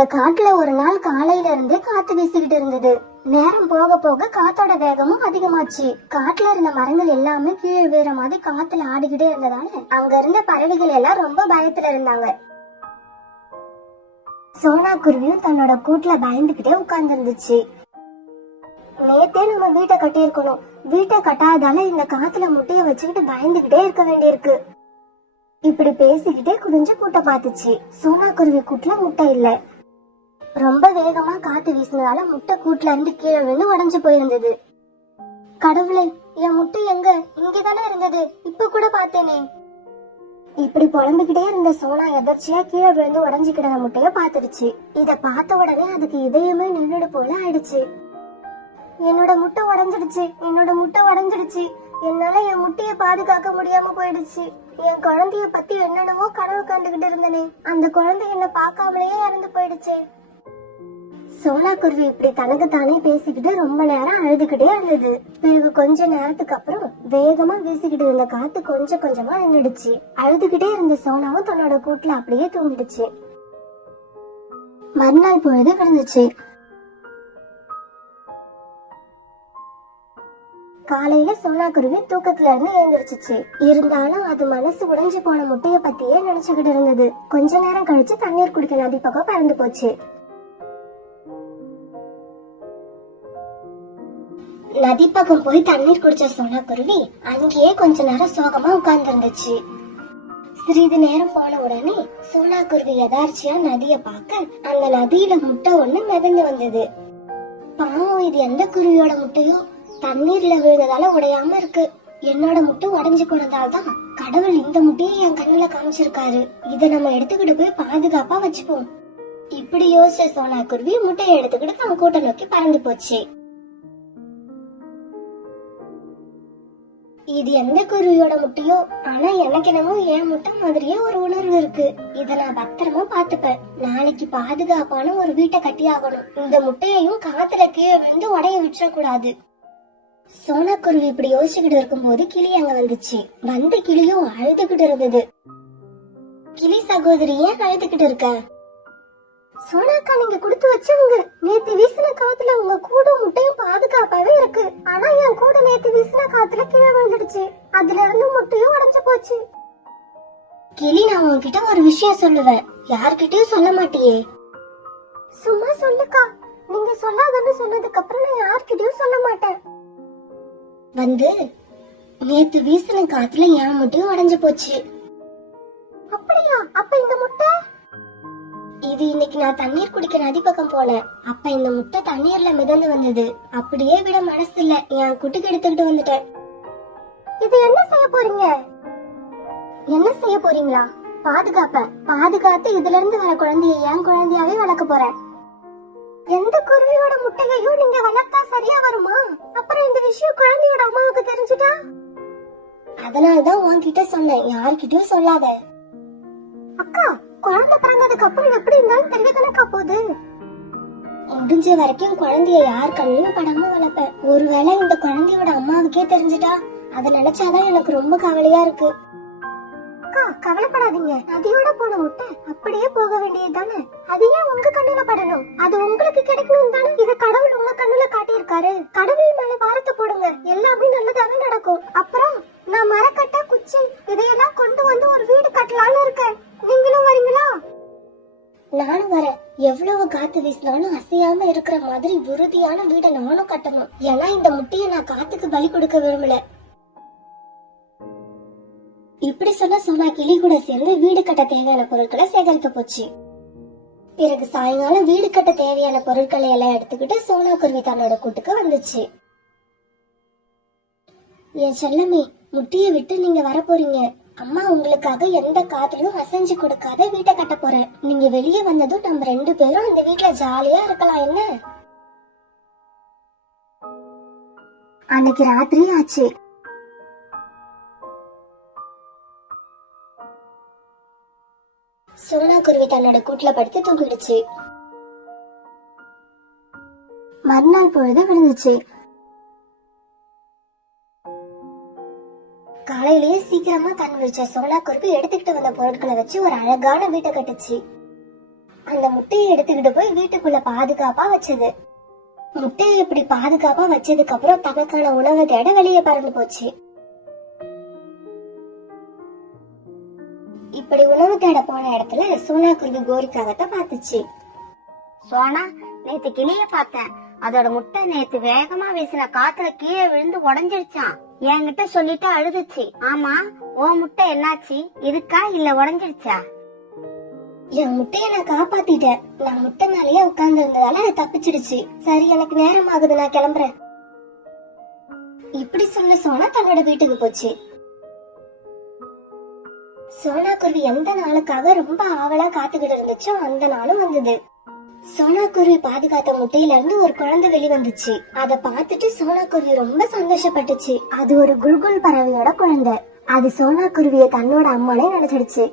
அந்த காட்டுல ஒரு நாள் காலையில இருந்தே காத்து வீசிக்கிட்டு இருந்தது. நேரம் போக போக காத்தோட வேகமும் அதிகமாச்சு. காட்டுல இருந்த மரங்கள் எல்லாமே கீழே வீற மாதிரி காத்துல ஆடிக்கிட்டே இருந்ததால அங்க இருந்த பறவைகள் எல்லாம் ரொம்ப பயத்துல இருந்தாங்க. சோனா குருவியும் தன்னோட கூட்டுல பயந்துகிட்டே உட்கார்ந்து இருந்துச்சு. நேத்தே நம்ம வீட்டை கட்டியிருக்கணும், வீட்டை கட்டாதால இந்த காத்துல முட்டைய வச்சுக்கிட்டு பயந்துகிட்டே இருக்க வேண்டியிருக்கு. இப்படி பேசிக்கிட்டே குடிஞ்சு கூட்ட பாத்துச்சு. சோனா குருவி கூட்டுல முட்டை இல்ல. ரொம்ப வேகமா காத்து வீசினதால முட்டை கூட்டுல இருந்து கீழே விழுந்து உடைஞ்சு போயிருந்தது. கடவுளே, என் முட்டை எங்க? இங்கதானே இருந்தது, இப்ப கூட பார்த்தேனே. இப்படி புலம்பிக்கிட்டே இருந்த சோனா எதர்ச்சியா கீழே விழுந்து உடஞ்சு கிடந்த முட்டைய பாத்துருச்சு. இத பார்த்த உடனே அதுக்கு இதயமே நின்னுடு போல ஆயிடுச்சு. என்னோட முட்டை உடஞ்சிடுச்சு, என்னோட முட்டை உடஞ்சிடுச்சு. என்னால என் முட்டைய பாதுகாக்க முடியாம போயிடுச்சு. என் குழந்தைய பத்தி என்னென்னவோ கனவு கண்டுகிட்டு இருந்தனே, அந்த குழந்தை என்ன பார்க்காமலேயே இறந்து போயிடுச்சு. சோனா குருவி இப்படி தனக்கு தானே பேசிக்கிட்டு ரொம்ப நேரம் அழுதுகிட்டே இருந்தது. பிறகு கொஞ்ச நேரத்துக்கு அப்புறம் வேகமா வீசிக்கிட்டு இருந்த காத்து கொஞ்சம் கொஞ்சமா நின்றுடுச்சு. அழுதுகிட்டே இருந்த சோனாவும் தன்னோட கூட்டுல அப்படியே தூங்கிடுச்சு. மறுநாள் பொழுது விழுந்துச்சு. காலையில சோனா குருவி தூக்கத்துல இருந்து எழுந்திருச்சு. இருந்தாலும் அது மனசு உடைஞ்சு போன முட்டைய பத்தியே நினைச்சுக்கிட்டு இருந்தது. கொஞ்ச நேரம் கழிச்சு தண்ணீர் குடிக்க நதி பக்கம் பறந்து போச்சு. நதி பக்கம் போய் தண்ணீர் குடிச்ச சோனா குருவி அங்கேயே கொஞ்ச நேரம் சோகமா உட்கார்ந்து இருந்துச்சு. சிறிது நேரம் போன உடனே சோனா குருவி எதார்ச்சியா நதிய பார்க்க அந்த நதியில முட்டை ஒண்ணு மிதந்து வந்தது. பாவம், இது எந்த குருவியோட முட்டையோ, தண்ணீர்ல விழுந்ததால உடையாம இருக்கு. என்னோட முட்டை உடைஞ்சு போனதால்தான் கடவுள் இந்த முட்டையை என் கண்ணுல காமிச்சிருக்காரு. இத நம்ம எடுத்துக்கிட்டு போய் பாதுகாப்பா வச்சுப்போம். இப்படி யோசிச்ச சோனா குருவி முட்டையை எடுத்துக்கிட்டு தன் கூட்டை நோக்கி பறந்து போச்சு. இது எந்த குருவியோட முட்டையோ, ஆனா எனக்கு என்னமோ என் முட்டை மாதிரியே ஒரு உணர்வு இருக்கு. இத நான் பத்திரமா பாத்துப்பேன். நாளைக்கு பாதுகாப்பான ஒரு வீட்டை கட்டி ஆகணும். இந்த முட்டையையும் காத்துல கீழே விழுந்து உடைய விட்டுற கூடாது. சோனா குருவி இப்படி யோசிச்சுக்கிட்டு இருக்கும் போது கிளி அங்க வந்துச்சு. வந்த கிளியும் அழுதுகிட்டு இருந்தது. கிளி சகோதரி, ஏன் அழுதுகிட்டு இருக்க? சோனாக்கா, நீங்க கொடுத்து வச்சவங்க. நேத்து வீசின காத்துல உங்க கூட முட்டையும் பாதுகாப்பாவே இருக்கு. ஆனா என் கூட நேத்து வீசின காத்துல கீழே விழுந்துடுச்சு. அதுல இருந்து முட்டையும் உடைஞ்சு போச்சு. கிளி, நான் உங்ககிட்ட ஒரு விஷயம் சொல்லுவேன், யார்கிட்டயும் சொல்ல மாட்டியே? சும்மா சொல்லுக்கா. நீங்க சொல்லாதன்னு சொன்னதுக்கு அப்புறம் நான் யார்கிட்டயும் சொல்ல மாட்டேன். நேத்து வீசின காத்துல என் முட்டையும் உடைஞ்சு போச்சு. அப்படியா? அப்ப இந்த முட்டை? இது இன்னைக்கு நான் தண்ணீர் குடிக்க நதி பக்கம் போனேன். அப்ப இந்த முட்டை தண்ணீர்ல மிதந்து வந்தது. அப்படியே விட மனசு இல்ல, என் குட்டிக்கு எடுத்துக்கிட்டு வந்துட்டேன். இது என்ன செய்ய போறீங்க? என்ன செய்ய போறீங்களா? பாதுகாத்து இதுல இருந்து வர குழந்தைய என் குழந்தையாவே வளர்க்க போறேன். எந்த குருவியோட முட்டையையும் நீங்க வளர்த்தா சரியா வருமா? அப்புறம் இந்த விஷயம் குழந்தையோட அம்மாவுக்கு தெரிஞ்சுட்டா? அதனாலதான் உன்கிட்ட சொன்னேன், யார்கிட்டயும் சொல்லாத. அக்கா, குழந்தை பிறந்ததுக்கு அப்புறம் எப்படி இருந்தாலும் தெரியதானக்கா போகுது. முடிஞ்ச வரைக்கும் குழந்தைய யார் கண்ணிலும் படாம வளர்ப்பேன். ஒருவேளை இந்த குழந்தையோட அம்மாவுக்கே தெரிஞ்சுட்டா, அதை நினைச்சாதான் எனக்கு ரொம்ப கவலையா இருக்கு. அக்கா, கவலைப்படாதீங்க. நதியோட போன முட்டை அப்படியே போக வேண்டியது தானே. அது ஏன் உங்க கண்ணுல படணும்? அது உங்களுக்கு கிடைக்கணும் தானே. இத கடவுள் உங்க கண்ணுல காட்டியிருக்காரு. கடவுள் மேல பாரத்தை போடுங்க, எல்லாமே நல்லதாவே நடக்கும். அப்புறம் நான் மரக்கட்டை, குச்சி இதையெல்லாம் கொண்டு வந்து ஒரு வீடு கட்டலாம்னு இருக்கேன். நீங்களும் வரீங்களா? நானும் வரேன். எவ்வளவு காத்து வீசினாலும் அசையாம இருக்கிற மாதிரி உறுதியான வீடை நானும் கட்டணும். ஏன்னா இந்த முட்டையை நான் காத்துக்கு பலி கொடுக்க விரும்பல. இப்படி சொல்ல சோனா கிளி கூட சேர்ந்து வீடு கட்ட தேவையான பொருட்களை சேகரிக்க போச்சு. பிறகு சாயங்காலம் வீடு கட்ட தேவையான பொருட்களை எல்லாம் எடுத்துக்கிட்டு சோனா குருவி தன்னோட கூட்டுக்கு வந்துச்சு. என் செல்லமே, முட்டைய விட்டு நீங்க வர போறீங்க. அம்மா உங்களுக்காக எந்த காத்துலயும் அசைஞ்சு கொடுக்காத வீட்டை கட்ட போறேன். நீங்க வெளியே வந்ததும் நம்ம 2 பேரும் இந்த வீட்டுல ஜாலியா இருக்கலாம், என்ன? அன்னைக்கு ராத்திரி ஆச்சு. சோனா குருவி தன்னோட கூட்டுல படுத்து தூங்கிடுச்சு. மறுநாள் பொழுது விழுந்துச்சு. காலையிலேயே சீக்கிரமா கண் விழிச்ச சோனா குருவி எடுத்துக்கிட்டு வந்த பொருட்களை வச்சு ஒரு அழகான வீட்டை கட்டுச்சு. அந்த முட்டையை எடுத்துக்கிட்டு போய் வீட்டுக்குள்ள பாதுகாப்பா வச்சது. முட்டையை இப்படி பாதுகாப்பா வச்சதுக்கு அப்புறம் தனக்கான உணவை தேட வெளியே பறந்து போச்சு. இப்படி உணவு தேட போன இடத்துல சோனா குருவி கோரிக்காகத்த பாத்துச்சு. சோனா, நேத்து கிளிய பார்த்தேன். அதோட முட்டை நேத்து வேகமா வீசின காத்துல கீழே விழுந்து உடைஞ்சிருச்சான். என்கிட்ட சொல்லிட்டு அழுதுச்சு. ஆமா, உன் முட்டை என்னாச்சு? இருக்கா இல்ல உடைஞ்சிருச்சா? என் முட்டைய நான் காப்பாத்திட்டேன். நான் முட்டை மேலேயே உட்கார்ந்து இருந்ததால அது தப்பிச்சிடுச்சு. சரி, எனக்கு நேரம் ஆகுது, நான் கிளம்புறேன். இப்படி சொன்ன சோனா தன்னோட வீட்டுக்கு போச்சு. சோனா குருவி எந்த நாளுக்காக ரொம்ப ஆவலா காத்துக்கிட்டு இருந்துச்சோ அந்த நாளும் வந்தது. சோனா குருவி பாதுகாத்த முட்டையில இருந்து ஒரு குழந்தை வெளிவந்துச்சு. அத பார்த்துட்டு சோனா குருவி ரொம்ப சந்தோஷப்பட்டுச்சு. அது ஒரு குல்குல் பறவையோட குழந்தை. அது சோனா குருவிய தன்னோட அம்மானே நினைச்சிடுச்சு.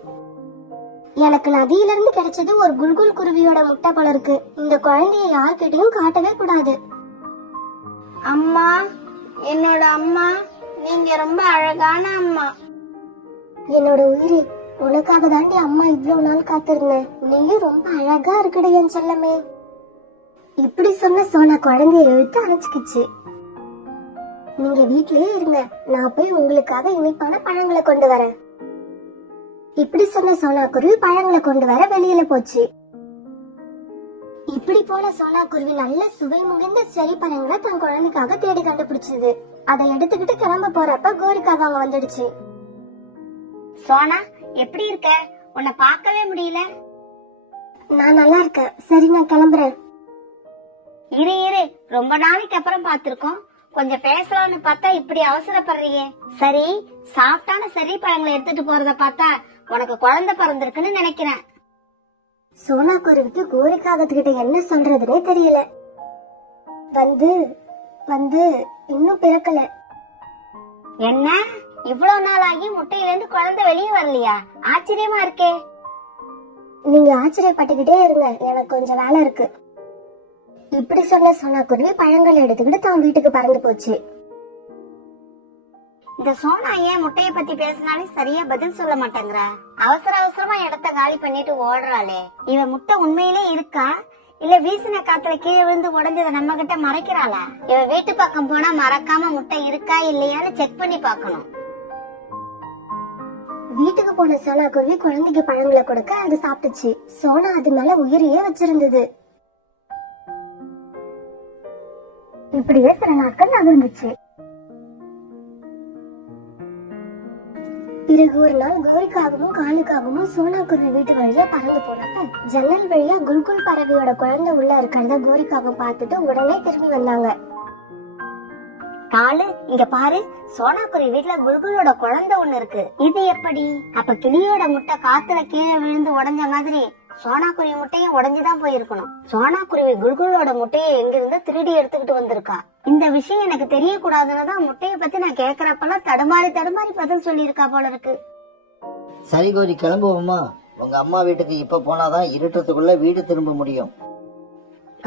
எனக்கு நதியில இருந்து கிடைச்சது ஒரு குல்குல் குருவியோட முட்டை போல இருக்கு. இந்த குழந்தைய யார்கிட்டயும் காட்டவே கூடாது. அம்மா, என்னோட அம்மா, நீங்க ரொம்ப அழகான அம்மா. என்னோட உயிரி, உனக்காக தாண்டி அம்மா இவ்வளவு நாள் காத்திருந்தேன். நீயும் ரொம்ப அழகா இருக்குடி என் செல்லமே. இப்படி சொன்ன சோனா குழந்தைய இழுத்து அணைச்சுக்கிச்சு. நீங்க வீட்லயே இருங்க, நான் போய் உங்களுக்காக இனிப்பான பழங்களை கொண்டு வரேன். இப்படி சொன்ன சோனா குருவி பழங்களை கொண்டு வர வெளியில போச்சு. இப்படி போன சோனா குருவி நல்ல சுவை முகிந்த செரி பழங்களை தன் குழந்தைக்காக தேடி கண்டுபிடிச்சது. அதை எடுத்துக்கிட்டு கிளம்ப போறப்ப கோரிக்காக அங்க வந்துடுச்சு. சோனா, எப்படி இருக்க? உன்னை பார்க்கவே முடியல. நான் நல்லா இருக்கேன். சரி, நான் கிளம்புறேன். இரு இரு, ரொம்ப நாளைக்கு அப்புறம் பாத்திருக்கோம். கொஞ்சம் பேசலாம்னு பார்த்தா இப்படி அவசரப்படுறியே. சரி, சாப்பிட்டான சரி பழங்களை எடுத்துட்டு போறத பார்த்தா உனக்கு குழந்தை பிறந்திருக்குன்னு நினைக்கிறேன். சோனா குருவிக்கு கோரிக்காகத்துக்கிட்ட என்ன சொல்றதுனே தெரியல. வந்து வந்து இன்னும் பிறக்கல. என்ன, இவ்வளவு நாள் ஆகி முட்டையில இருந்து குழந்தை வெளியே வரலையா? ஆச்சரியமா இருக்கே. நீங்க ஆச்சரியப்பட்டுக்கிட்டே இருங்க, எனக்கு கொஞ்சம் வேலை இருக்கு. இப்படி சொன்ன சோனா குருவி பழங்களை எடுத்துக்கிட்டு தான் வீட்டுக்கு பறந்து போச்சு. இந்த சோனா ஏன் முட்டைய பத்தி பேசினாலே சரியா பதில் சொல்ல மாட்டேங்கிற? அவசர அவசரமா இடத்த காலி பண்ணிட்டு ஓடுறாளே. இவ முட்டை உண்மையிலே இருக்கா இல்ல வீசின காத்துல கீழே விழுந்து உடைஞ்சத நம்ம கிட்ட மறைக்கிறாளா? இவ வீட்டு பக்கம் போனா மறக்காம முட்டை இருக்கா இல்லையான்னு செக் பண்ணி பாக்கணும். வீட்டுக்கு போன சோனா குருவி குழந்தைக்கு பழங்களை கொடுக்க அது சாப்பிட்டுச்சு. சோனா அது மேல உயிரையே வச்சிருந்தது. இப்படியே சில நாட்கள் நகர்ந்துச்சு. பிறகு ஒரு நாள் கோரிக்காகவும் காலுக்காகவும் சோனா குருவி வீட்டு வழியா பறந்து போனப்ப ஜன்னல் வழியா குல்குல் பறவையோட குழந்தை உள்ள இருக்கிறத கோரிக்காகவும் பார்த்துட்டு உடனே திரும்பி வந்தாங்க. காலு, இங்க பாரு, சோனா குருவி வீட்டுல குல்குலோட குழந்தை ஒண்ணு இருக்கு. இது எப்படி? அப்ப கிளியோட முட்டை காத்துல கீழே விழுந்து உடைஞ்ச மாதிரி சோனா குருவி முட்டையும் உடைஞ்சுதான் போயிருக்கணும். சோனா குருவி குல்குலோட முட்டையை எங்கிருந்து திருடி எடுத்துக்கிட்டு வந்திருக்கா. இந்த விஷயம் எனக்கு தெரியக்கூடாதுன்னு தான் முட்டைய பத்தி நான் கேக்குறப்பெல்லாம் தடுமாறி தடுமாறி பதில் சொல்லியிருக்கா போல இருக்கு. சரி கோரி, கிளம்புவோமா? உங்க அம்மா வீட்டுக்கு இப்ப போனாதான் இருட்டத்துக்குள்ள வீடு திரும்ப முடியும்.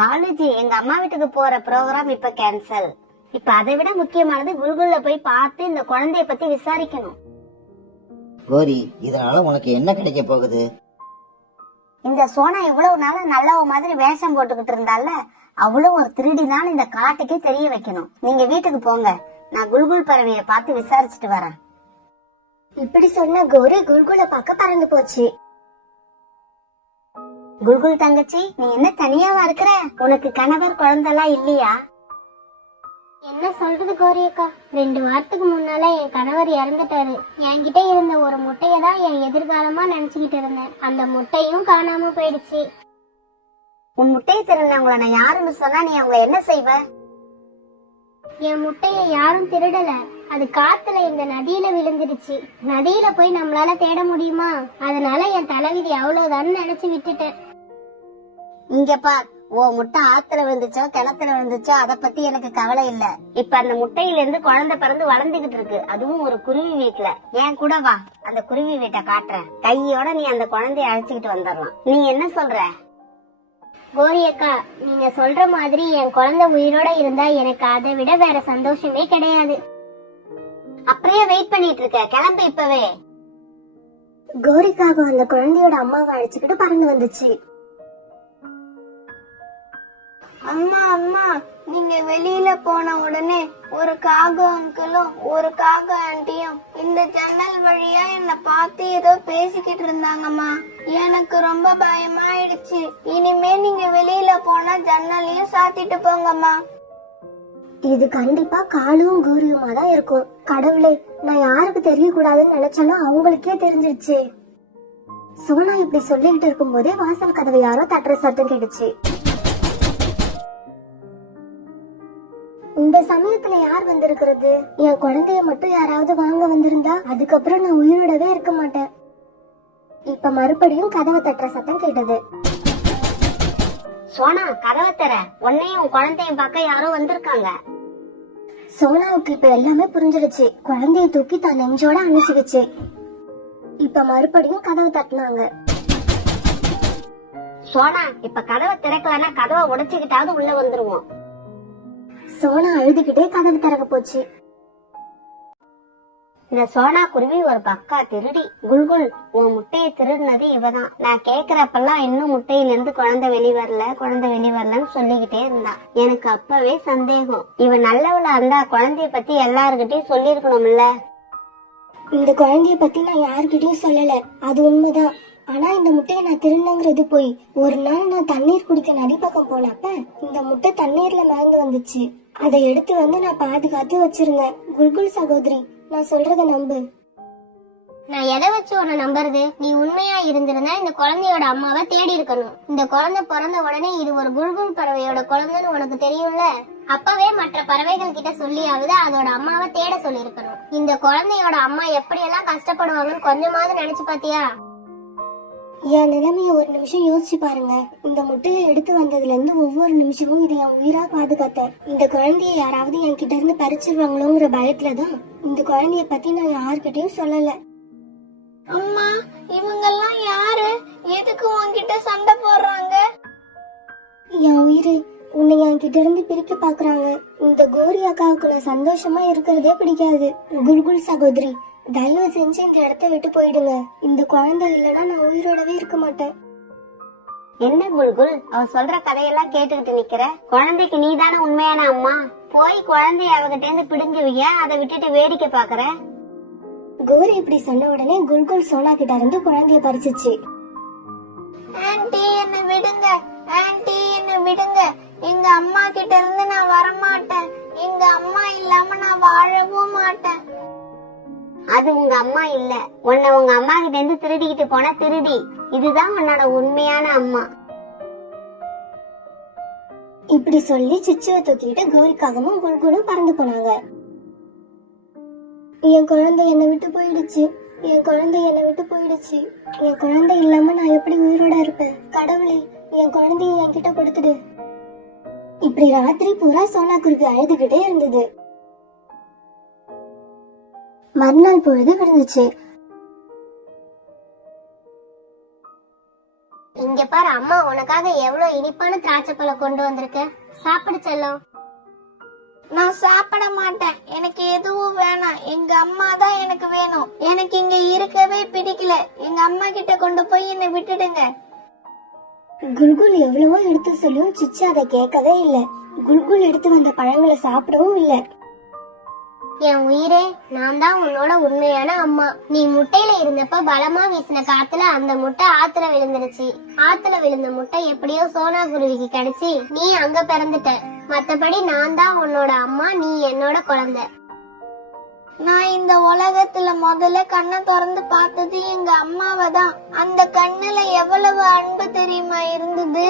காலேஜ், எங்க அம்மா வீட்டுக்கு போற ப்ரோக்ராம் இப்ப கேன்சல். இப்ப அதை விட முக்கியமானது குல்குல்ல போய் பார்த்து இந்த குழந்தைய பத்தி விசாரிக்கணும். கோரி, இதனால உனக்கு என்ன கிடைக்க போகுது? இந்த சோனா இவ்வளவு நாள நல்லவ மாதிரி வேஷம் போட்டுக்கிட்டு இருந்தால, அவ்வளவு ஒரு திருடினாலும் இந்த காட்டுக்கே தெரிய வைக்கணும். நீங்க வீட்டுக்கு போங்க, நான் குல்குல் பறவைய பார்த்து விசாரிச்சுட்டு வரேன். இப்படி சொன்ன கோரி குல்குல பார்க்க பறந்து போச்சு. குல்குல் தங்கச்சி, நீ என்ன தனியாவா இருக்கிற? உனக்கு கணவர் குழந்தைலாம் இல்லையா? என்ன சொல்றது கோரி அக்கா, 2 வாரத்துக்கு முன்னால என் கணவர் இறந்துட்டாரு. என்கிட்ட இருந்த ஒரு முட்டைய தான் என் எதிர்காலமா நினைச்சுக்கிட்டு இருந்தேன். அந்த முட்டையும் காணாம போயிடுச்சு. உன் முட்டையை திருடினவங்கள நான் யாருன்னு சொன்னா நீ அவங்கள என்ன செய்வ? என் முட்டைய யாரும் திருடல, அது காத்துல இந்த நதியில விழுந்துடுச்சு. நதியில போய் நம்மளால தேட முடியுமா? அதனால என் தலைவிதி அவ்வளவுதான் நினைச்சு விட்டுட்டேன். இங்க பார், ஓ முட்டை ஆத்துல விழுந்துச்சோ கிணத்துல விழுந்துச்சோ அத பத்தி எனக்கு கவலை இல்ல. இப்ப அந்த முட்டையில இருந்து குழந்தை பிறந்து வளர்ந்துகிட்டு இருக்கு, அதுவும் ஒரு குருவி வீட்டுல. ஏன் கூட வா, அந்த குருவி வீட்டை காட்டுறேன். கையோட நீ அந்த குழந்தைய அழைச்சுக்கிட்டு வந்துடலாம். நீ என்ன சொல்ற? கோரி அக்கா, நீங்க சொல்ற மாதிரி என் குழந்தை உயிரோட இருந்தா எனக்கு அதை விட வேற சந்தோஷமே கிடையாது. அப்படியே வெயிட் பண்ணிட்டு இருக்க, கிளம்பு இப்பவே. கோரிக்காக அந்த குழந்தையோட அம்மாவை அழைச்சுக்கிட்டு பறந்து வந்துச்சு. அம்மா அம்மா, நீங்க வெளியில போன உடனே ஒரு காக அங்கிளும் ஒரு காக ஆண்டியும் இந்த ஜன்னல் வழியா என்ன பார்த்து ஏதோ பேசிக்கிட்டு இருந்தாங்கம்மா. எனக்கு ரொம்ப பயமாயிடுச்சு. இனிமே நீங்க வெளியில போனா ஜன்னலையும் சாத்திட்டு போங்கம்மா. இது கண்டிப்பா காலும் கூரியுமா தான் இருக்கும். கடவுளே, நான் யாருக்கு தெரியக்கூடாதுன்னு நினைச்சேனோ அவங்களுக்கே தெரிஞ்சிருச்சு. சோனா இப்படி சொல்லிக்கிட்டு இருக்கும் போதே வாசல் கதவை யாரோ தட்டுற சத்தம் கேட்டுச்சு. இந்த சமயத்துல யார் வந்திருக்கிறது? என் குழந்தைய மட்டும் யாராவது வாங்க வந்திருந்தா அதுக்கப்புறம் நான் உயிரோடவே இருக்க மாட்டேன். இப்ப மறுபடியும் கதவை தட்டுற சத்தம் கேட்டது. சோனா, கதவை தர. உன்னையும் உன் குழந்தையும் பார்க்க யாரோ வந்திருக்காங்க. சோனாவுக்கு இப்ப எல்லாமே புரிஞ்சிருச்சு. குழந்தைய தூக்கி தான் நெஞ்சோட அணைச்சுக்கிச்சு. இப்ப மறுபடியும் கதவை தட்டினாங்க. சோனா, இப்ப கதவை திறக்கலன்னா கதவை உடைச்சுக்கிட்டாவது உள்ள வந்துருவோம். சோனா அழுதுகிட்டே கதவு திறக்க போச்சு. இந்த சோனா குருவி ஒரு பக்கா திருடி. குல்குல், உன் முட்டையை திருடினது இவதான். நான் கேக்குறப்பெல்லாம் இன்னும் முட்டையில இருந்து குழந்தை வெளிவரலன்னு சொல்லிக்கிட்டே இருந்தா. எனக்கு அப்பவே சந்தேகம், இவன் நல்லவளா இருந்தா குழந்தைய பத்தி எல்லாருக்கிட்டையும் சொல்லிருக்கணும்ல. இந்த குழந்தைய பத்தி நான் யாருக்கிட்டயும் சொல்லல, அது உண்மைதான். ஆனா இந்த முட்டையை நான் திருநங்கிறது போய். ஒரு நாள் நான் தண்ணீர் குடிக்க நதி பக்கம் போனப்ப இந்த முட்டை தண்ணீர்ல மிதந்து வந்துச்சு. அதை எடுத்து வந்து நான் பாதுகாத்து வச்சிருந்தேன். குல்குல் சகோதரி, நான் சொல்றத நம்பு. நான் எதை வச்சு உன்னை நம்புறது? நீ உண்மையா இருந்திருந்தா இந்த குழந்தையோட அம்மாவை தேடி இருக்கணும். இந்த குழந்தை பிறந்த உடனே இது ஒரு குல்குல் பறவையோட குழந்தைன்னு உனக்கு தெரியும்ல. அப்பவே மற்ற பறவைகள் கிட்ட சொல்லியாவது அதோட அம்மாவை தேட சொல்லி இருக்கணும். இந்த குழந்தையோட அம்மா எப்படி எல்லாம் கஷ்டப்படுவாங்கன்னு கொஞ்சமாவது நினைச்சு பாத்தியா? என் நிலைமைய ஒரு நிமிஷம் யோசிச்சு பாருங்க. இந்த முட்டையை எடுத்து வந்ததுல இருந்து ஒவ்வொரு நிமிஷமும் இதை என் உயிரா பாதுகாத்தேன். இந்த குழந்தைய யாராவது என்கிட்ட இருந்து பறிச்சிருவாங்களோங்கிற பயத்துலதான் இந்த குழந்தைய பத்தி நான் யாருக்கிட்டையும் சொல்லல. அம்மா, இவங்கெல்லாம் யாரு? எதுக்கு உன்கிட்ட சண்டை போடுறாங்க? என் உயிரை உன்னை என்கிட்ட இருந்து பிரிக்க பாக்குறாங்க. இந்த கோரி அக்காவுக்கு நான் சந்தோஷமா இருக்கிறதே பிடிக்காது. குல்குல் சகோதரி, தயவு செஞ்சு இந்த இடத்த விட்டு போயிடுங்க. இந்த குழந்தை இல்லைன்னா நான் உயிரோடவே இருக்க மாட்டேன். என்ன குல்குல், அவ சொல்ற கதையெல்லாம் கேட்டுக்கிட்டு நிக்கிற? குழந்தைக்கு நீ தானே உண்மையான அம்மா. போய் குழந்தைய அவகிட்ட இருந்து பிடுங்குவியா, அதை விட்டுட்டு வேடிக்கை பாக்குற? கோரி இப்படி சொன்ன உடனே குல்குல் சோனா கிட்ட இருந்து குழந்தைய பறிச்சுச்சு. ஆன்ட்டி, என்ன விடுங்க. ஆன்ட்டி, என்ன விடுங்க. எங்க அம்மா கிட்ட இருந்து நான் வரமாட்டேன். எங்க அம்மா இல்லாம நான் வாழவும் மாட்டேன். அது உங்க அம்மா இல்ல, உன்னை உங்க அம்மா கிட்ட இருந்து திருடிக்கிட்டு போன திருடி. இதுதான் உன்னோட உண்மையான அம்மா. இப்படி சொல்லி சிச்சுவை தூக்கிட்டு கோரிக்காகவும் குல்குலும் பறந்து போனாங்க. என் குழந்தை என்னை விட்டு போயிடுச்சு. என் குழந்தை என்னை விட்டு போயிடுச்சு. என் குழந்தை இல்லாம நான் எப்படி உயிரோட இருப்பேன்? கடவுளே, என் குழந்தைய என்கிட்ட கொடுத்துடு. இப்படி ராத்திரி பூரா சோனா குருவி அழுதுகிட்டே இருந்தது. மறுநாள் பொழுது விழுந்துச்சு. இங்க பாரு, அம்மா உனக்காக எவ்வளவு இனிப்பான திராட்சை பழம் கொண்டு வந்திருக்க. சாப்பிடு செல்லம். நான் சாப்பிட மாட்டேன். எனக்கு எதுவும் வேணாம். எங்க அம்மா தான் எனக்கு வேணும். எனக்கு இங்க இருக்கவே பிடிக்கல. எங்க அம்மா கிட்ட கொண்டு போய் என்னை விட்டுடுங்க. குல்குல் எவ்வளவோ எடுத்து சொல்லியும் சிச்சு அதை கேட்கவே இல்லை. குல்குல் எடுத்து வந்த பழங்களை சாப்பிடவும் இல்லை. என் உயிரே, நான் தான் உன்னோட உண்மையான அம்மா. நீ முட்டையில இருந்தப்ப பலமா வீசின காத்துல அந்த முட்டை ஆத்துல விழுந்துருச்சு. ஆத்துல விழுந்த முட்டை எப்படியோ சோனா குருவிக்கு கிடைச்சி நீ அங்க பிறந்துட்ட. மத்தபடி நான் தான் உன்னோட அம்மா, நீ என்னோட குழந்தை. நான் இந்த உலகத்துல முதல்ல கண்ணை திறந்து பார்த்தது எங்க அம்மாவை தான். அந்த கண்ணுல எவ்வளவு அன்பு தெரியுமா இருந்தது?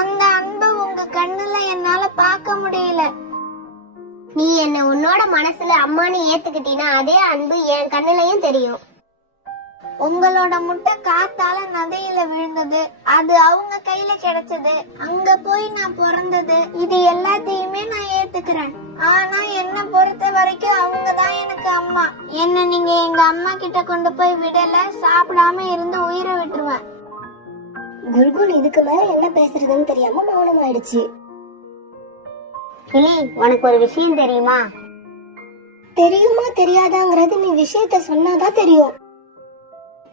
அந்த அன்பை உங்க கண்ணுல என்னால பார்க்க முடியல. நீ என்ன உன்னோட மனசுல அம்மானு ஏத்துக்கிட்டீனா அதே அன்பு என் கண்ணுலயும் தெரியும். உங்களோட முட்டை காத்தால நதியில விழுந்தது. அது அவங்க கையில கிடைச்சது. அங்க போய் நான் பிறந்தது. இது எல்லாத்தையுமே நான் ஏத்துக்கிறேன். ஆனா என்ன பொறுத்த வரைக்கும் அவங்க தான் எனக்கு அம்மா. என்ன நீங்க எங்க அம்மா கிட்ட கொண்டு போய் விடல, சாப்பிடாம இருந்து உயிரை விட்டுருவேன். குல்குல் இதுக்கு மேல என்ன பேசுறதுன்னு தெரியாம மௌனம் ஆயிடுச்சு. கிளி, உனக்கு ஒரு விஷயம் தெரியுமா? தெரியுமா தெரியாதாங்கிறது நீ விஷயத்த சொன்னாதான் தெரியும்.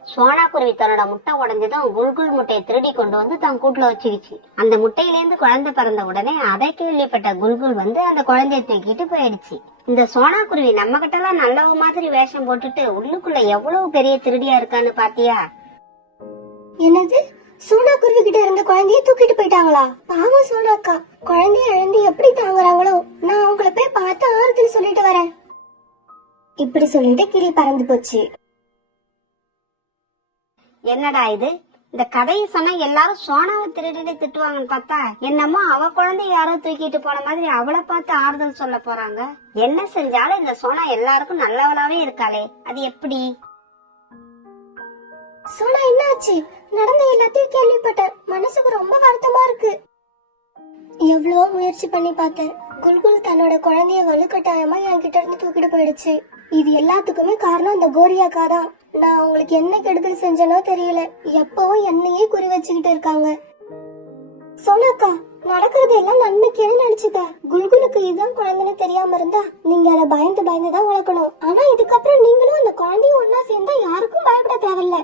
சோனா குருவி தன்னோட முட்டை உடைஞ்சதும் குல்குல் முட்டையை திருடி கொண்டு வந்து தன் கூட்டுல வச்சுக்கிச்சு. அந்த முட்டையிலேருந்து குழந்தை பிறந்த உடனே அதை கேள்விப்பட்ட குல்குல் வந்து அந்த குழந்தைய தூக்கிட்டு போயிடுச்சு. இந்த சோனா குருவி நம்ம கிட்ட எல்லாம் நல்லவ மாதிரி வேஷம் போட்டுட்டு உள்ளுக்குள்ள எவ்வளவு பெரிய திருடியா இருக்கான்னு பாத்தியா? என்னது, சோனா குருவி கிட்ட இருந்த குழந்தைய தூக்கிட்டு போயிட்டாங்களா? பாவம் சோனாக்கா, குழந்தைய இழந்து எப்படி தாங்குறாங்களோ. நான் அவங்கள போய் பார்த்து ஆறுதல் சொல்லிட்டு வரேன். இப்படி சொல்லிட்டு கிளி பறந்து போச்சு. என்னடா இது, இந்த கதையை சொன்னா எல்லாரும் சோனாவை திருடிட்டு திட்டுவாங்கன்னு பார்த்தா என்னமோ அவ குழந்தை யாரோ தூக்கிட்டு போன மாதிரி அவளை பார்த்து ஆறுதல் சொல்ல போறாங்க. என்ன செஞ்சாலும் இந்த சோனா எல்லாருக்கும் நல்லவளாவே இருக்காளே, அது எப்படி? சோனா என்னாச்சு? நடந்த எல்லாத்தையும் கேள்விப்பட்டேன். மனசுக்கு ரொம்ப வருத்தமா இருக்கு. எவ்வளவோ முயற்சி பண்ணி பார்த்தேன். குல்குல் தன்னோட குழந்தைய வலுக்கட்டாயமா என்கிட்ட இருந்து தூக்கிட்டு போயிடுச்சு. இது எல்லாத்துக்குமே காரணம் இந்த கோரியாக்கா தான். நான் அவங்களுக்கு என்ன கெடுதல் செஞ்சனோ தெரியல. எப்பவும் என்னையே குறி வச்சுக்கிட்டு இருக்காங்க. சோனாக்கா, நடக்கிறது எல்லாம் நன்மைக்கேன்னு நினைச்சுக்க. குல்குலுக்கு இதுதான் குழந்தைன்னு தெரியாம இருந்தா நீங்க அதை பயந்து பயந்துதான் வளர்க்கணும். ஆனா இதுக்கப்புறம் நீங்களும் அந்த குழந்தையும் ஒன்னா சேர்ந்தா யாருக்கும் பயப்பட தேவையில்ல.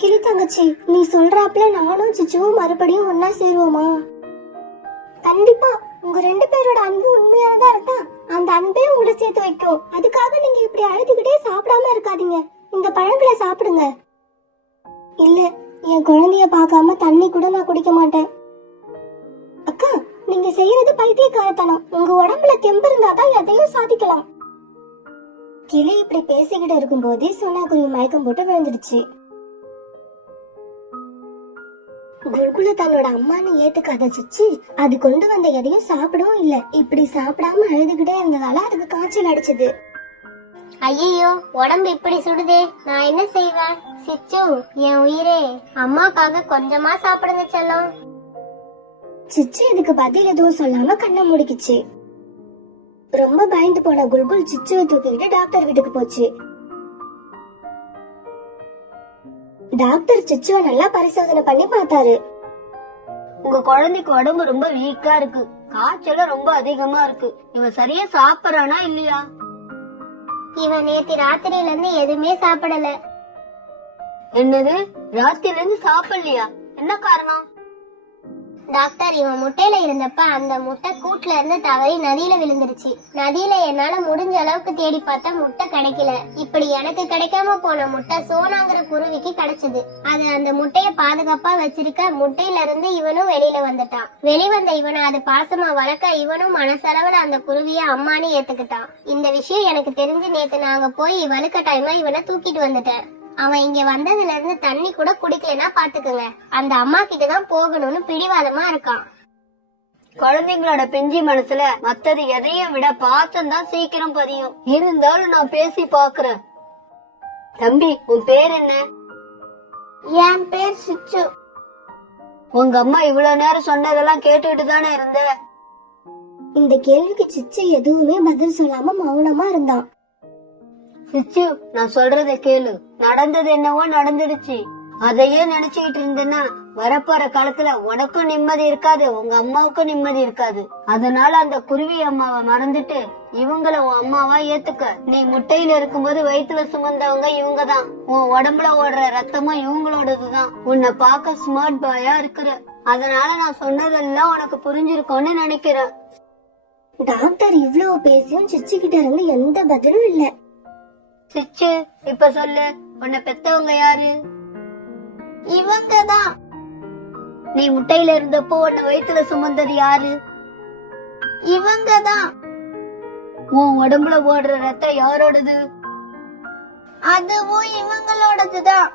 கிளி தங்கச்சி, நீ சொல்றாப்ல நானும் சிச்சுவும் மறுபடியும் ஒன்னா சேருவோமா? கண்டிப்பா. உங்க 2 பேரோட அன்பு உண்மையானதா இருந்தா அந்த அன்பே உங்களை சேர்த்து வைக்கும். அதுக்காக நீங்க இப்படி அழுதுகிட்டே சாப்பிடாம இருக்காதீங்க. இந்த பழங்களை சாப்பிடுங்க. இல்ல, என் குழந்தைய பார்க்காம தண்ணி கூட நான் குடிக்க மாட்டேன். அக்கா, நீங்க செய்யறது பைத்தியக்காரத்தனம். உங்க உடம்புல தெம்பு இருந்தாதான் எதையும் சாதிக்கலாம். கிளி இப்படி பேசிக்கிட்டு இருக்கும் போதே சோனா குருவி மயக்கம் போட்டு விழுந்துடுச்சு. குல்குல தன்னோட அம்மானு ஏத்துக்காத சிச்சு அது கொண்டு வந்த எதையும் சாப்பிடவும் இல்ல. இப்படி சாப்பிடாம அழுதுகிட்டே இருந்ததால அதுக்கு காய்ச்சல் அடிச்சது. ஐயோ, உடம்பு இப்படி சுடுதே, நான் என்ன செய்வேன்? சிச்சு, என் உயிரே, அம்மாக்காக கொஞ்சமா சாப்பிடுங்க செல்லம். சிச்சு இதுக்கு பதில் எதுவும் சொல்லாம கண்ணை மூடிக்குச்சு. ரொம்ப பயந்து போன குல்குல் சிச்சுவை தூக்கிக்கிட்டு டாக்டர் வீட்டுக்கு போச்சு. டாக்டர் சிச்சுவை நல்லா பரிசோதனை பண்ணி பார்த்தாரு. உங்க குழந்தைக்கு உடம்பு ரொம்ப வீக்கா இருக்கு, காய்ச்சலும் ரொம்ப அதிகமா இருக்கு. இவன் சரியா சாப்பிடறானா இல்லையா? இவன் நேத்து ராத்திரியில இருந்து எதுவுமே சாப்பிடல. என்னது, ராத்திரில இருந்து சாப்பிடலையா? என்ன காரணம்? டாக்டர், இவன் முட்டையில இருந்தப்ப அந்த முட்டை கூட்டுல இருந்து தவறி நதியில விழுந்துருச்சு. நதியில என்னால முடிஞ்ச அளவுக்கு தேடி பார்த்தா முட்டை கிடைக்கல. இப்படி எனக்கு கிடைக்காம போன முட்டை சோனாங்கிற குருவிக்கு கிடைச்சது. அது அந்த முட்டைய பாதுகாப்பா வச்சிருக்க முட்டையில இருந்து இவனும் வெளியில வந்துட்டான். வெளிவந்த இவனை அது பாசமா வளர்க்க இவனும் மனசளவுல அந்த குருவிய அம்மானு ஏத்துக்கிட்டான். இந்த விஷயம் எனக்கு தெரிஞ்சு நேத்து நாங்க போய் வலுக்கட்டாயமா இவனை தூக்கிட்டு வந்துட்டேன். அவன் இங்க வந்ததுல இருந்து தண்ணி கூட குடிக்கலன்னா பாத்துக்கங்க. அந்த அம்மா கிட்டதான் போகணும்னு பிடிவாதமா இருக்கான். குழந்தைங்களோட பிஞ்சி மனசுல மத்தது எதையும் விட பாசம் தான் சீக்கிரம் பதியும். இருந்தாலும் நான் பேசி பாக்குறேன். தம்பி, உன் பேர் என்ன? என் பேர் சிச்சு. உங்க அம்மா இவ்வளவு நேரம் சொன்னதெல்லாம் கேட்டுட்டு தானே இருந்த? இந்த கேள்விக்கு சிச்சு எதுவுமே பதில் சொல்லாம மௌனமா இருந்தான். சிச்சு, நான் சொல்றத கேளு. நடந்தது என்னவோ நடந்துடுச்சு. அதையே நினைச்சுக்கிட்டு இருந்தேன்னா வரப்போற காலத்துல உனக்கும் நிம்மதி இருக்காது, உங்க அம்மாவுக்கும் நிம்மதி இருக்காது. அதனால அந்த குருவி அம்மாவை மறந்துட்டு இவங்கள உன் அம்மாவா ஏத்துக்க. நீ முட்டையில இருக்கும்போது வயிற்றுல சுமந்தவங்க இவங்கதான். உன் உடம்புல ஓடுற ரத்தமும் இவங்களோடதுதான். உன்னை பார்க்க ஸ்மார்ட் பாயா இருக்கிற. அதனால நான் சொன்னதெல்லாம் உனக்கு புரிஞ்சிருக்கும்னு நினைக்கிறேன். டாக்டர் இவ்வளவு பேசியும் சிச்சு கிட்ட இருந்து எந்த பதிலும் இல்ல. சிச்சு, இப்ப சொல்லு, உன்னை பெத்தவங்க யாரு? இவங்கதான். நீ முட்டையில இருந்தப்போ உன்னை வயிற்றுல சுமந்தது யாரு? இவங்கதான். உன் உடம்புல ஓடுற ரத்தம் யாரோடது? அதுவும் இவங்களோடதுதான்.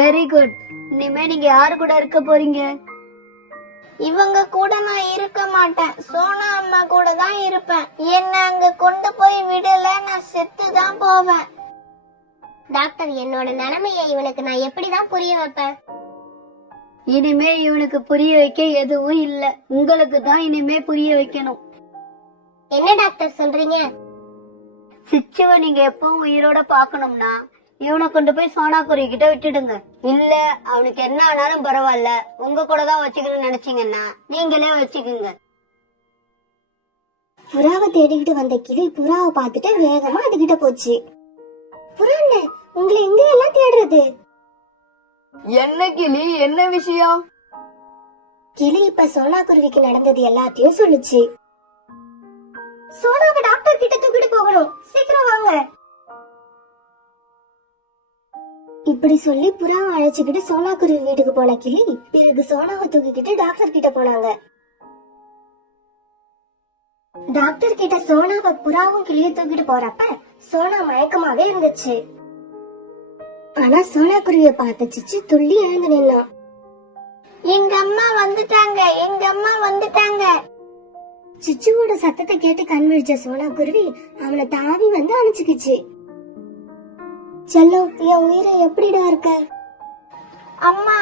Very good. இனிமே நீங்க யாரு கூட இருக்க போறீங்க? இவங்க கூட நான் இருக்க மாட்டேன். சோனா அம்மா கூட தான் இருப்பேன். என்ன அங்க கொண்டு போய் விடல, நான் செத்துதான் போவேன். டாக்டர், என்னோட நிலைமையை இவனுக்கு நான் எப்படிதான் புரிய வைப்பேன்? இனிமே இவனுக்கு புரிய வைக்க எதுவும் இல்ல, உங்களுக்கு தான் இனிமே புரிய வைக்கணும். என்ன டாக்டர் சொல்றீங்க? சிச்சுவை நீங்க எப்பவும் உயிரோட பாக்கணும்னா இவனை கொண்டு போய் சோனா குருவி கிட்ட விட்டுடுங்க. இல்ல அவனுக்கு என்ன ஆனாலும் பரவாயில்ல, உங்க கூட தான் வச்சுக்கணும்னு நினைச்சீங்கன்னா நீங்களே வச்சுக்குங்க. புறாவை தேடிக்கிட்டு வந்த கிளி புறாவை பார்த்துட்டு வேகமா அதுகிட்ட போச்சு. புறாண்ண, உங்களை எங்க எல்லாம் தேடுறது? என்ன கிளி, என்ன விஷயம்? கிளி இப்ப சோனா குருவிக்கு நடந்தது எல்லாத்தையும் சொல்லுச்சு. சோனாவை டாக்டர் கிட்ட தூக்கிட்டு போகணும், சீக்கிரம் வாங்க. இப்படி சொல்லி புறாவை அழைச்சுக்கிட்டு சோனா குருவி வீட்டுக்கு போன கிளி பிறகு சோனாவை தூக்கிக்கிட்டு டாக்டர் கிட்ட போனாங்க. டாக்டர் கிட்ட சோனாவை புறாவும் கிளிய தூக்கிட்டு போறப்ப சோனா மயக்கமாவே இருந்துச்சு. ஆனா சோனா குருவிய பார்த்து சிச்சு துள்ளி எழுந்து நின்னான். எங்க அம்மா வந்துட்டாங்க, எங்க அம்மா வந்துட்டாங்க. சிச்சுவோட சத்தத்தை கேட்டு கண் விழிச்ச சோனா குருவி அவனை தாவி வந்து அணைச்சுக்கிச்சு. செல்லம், என் உயிரை எப்படிடா இருக்க? அம்மா,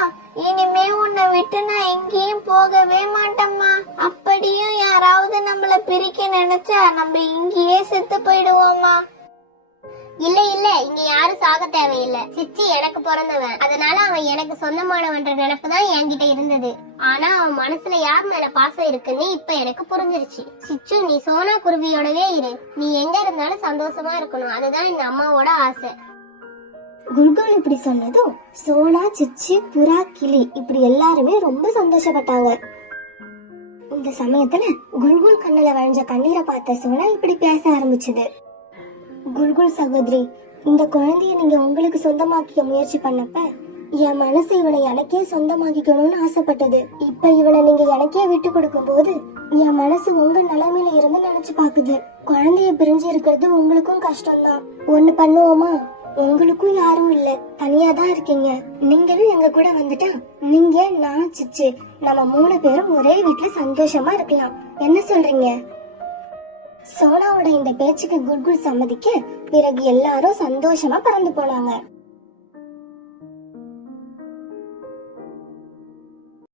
இனிமே உன்னை விட்டு நான் எங்கேயும் போகவே மாட்டேம்மா. அப்படியும் யாராவது நம்மள பிரிக்க நினைச்சா நம்ம இங்கேயே செத்து போயிடுவோம்மா. இல்ல இல்ல, இங்க யாரும் சாக தேவையில்ல. சிச்சி எனக்கு பிறந்தவன், அதனால அவன் எனக்கு சொந்தமானவன்ற நினைப்பு தான் என்கிட்ட இருந்தது. ஆனா அவன் மனசுல யார் மேல பாசம் இருக்குன்னு இப்ப எனக்கு புரிஞ்சிருச்சு. சிச்சு, நீ சோனா குருவியோடவே இரு. நீ எங்க இருந்தாலும் சந்தோஷமா இருக்கணும், அதுதான் இந்த அம்மாவோட ஆசை. குல்குல் இப்படி சொன்னதும் சோனா, சிச்சு, புறா, கிளி இப்படி எல்லாருமே ரொம்ப சந்தோஷப்பட்டாங்க. இந்த சமயத்துல குல்குல் கண்ணுல வழிஞ்ச கண்ணீரை பார்த்த சோனா இப்படி பேச ஆரம்பிச்சது. குல்குல் சகோதரி, இந்த குழந்தைய நீங்க உங்களுக்கு சொந்தமாக்கிய முயற்சி பண்ணப்ப என் மனசு இவனை எனக்கே சொந்தமாக்கிக்கணும்னு ஆசைப்பட்டது. இப்ப இவனை நீங்க எனக்கே விட்டு கொடுக்கும் போது என் மனசு உங்க நிலைமையில இருந்து நினைச்சு பாக்குது. குழந்தைய பிரிஞ்சு இருக்கிறது உங்களுக்கும் கஷ்டம்தான். ஒண்ணு பண்ணுவோமா? உங்களுக்கும் யாரும் இல்ல, தனியா தான் இருக்கீங்க. நீங்களும் எங்க கூட வந்துட்டா நீங்க, நான், சிச்சு நம்ம 3 பேரும் ஒரே வீட்டுல சந்தோஷமா இருக்கலாம். என்ன சொல்றீங்க? சோனாவோட இந்த பேச்சுக்கு குல்குல் சம்மதிக்க பிறகு எல்லாரும் சந்தோஷமா பறந்து போனாங்க.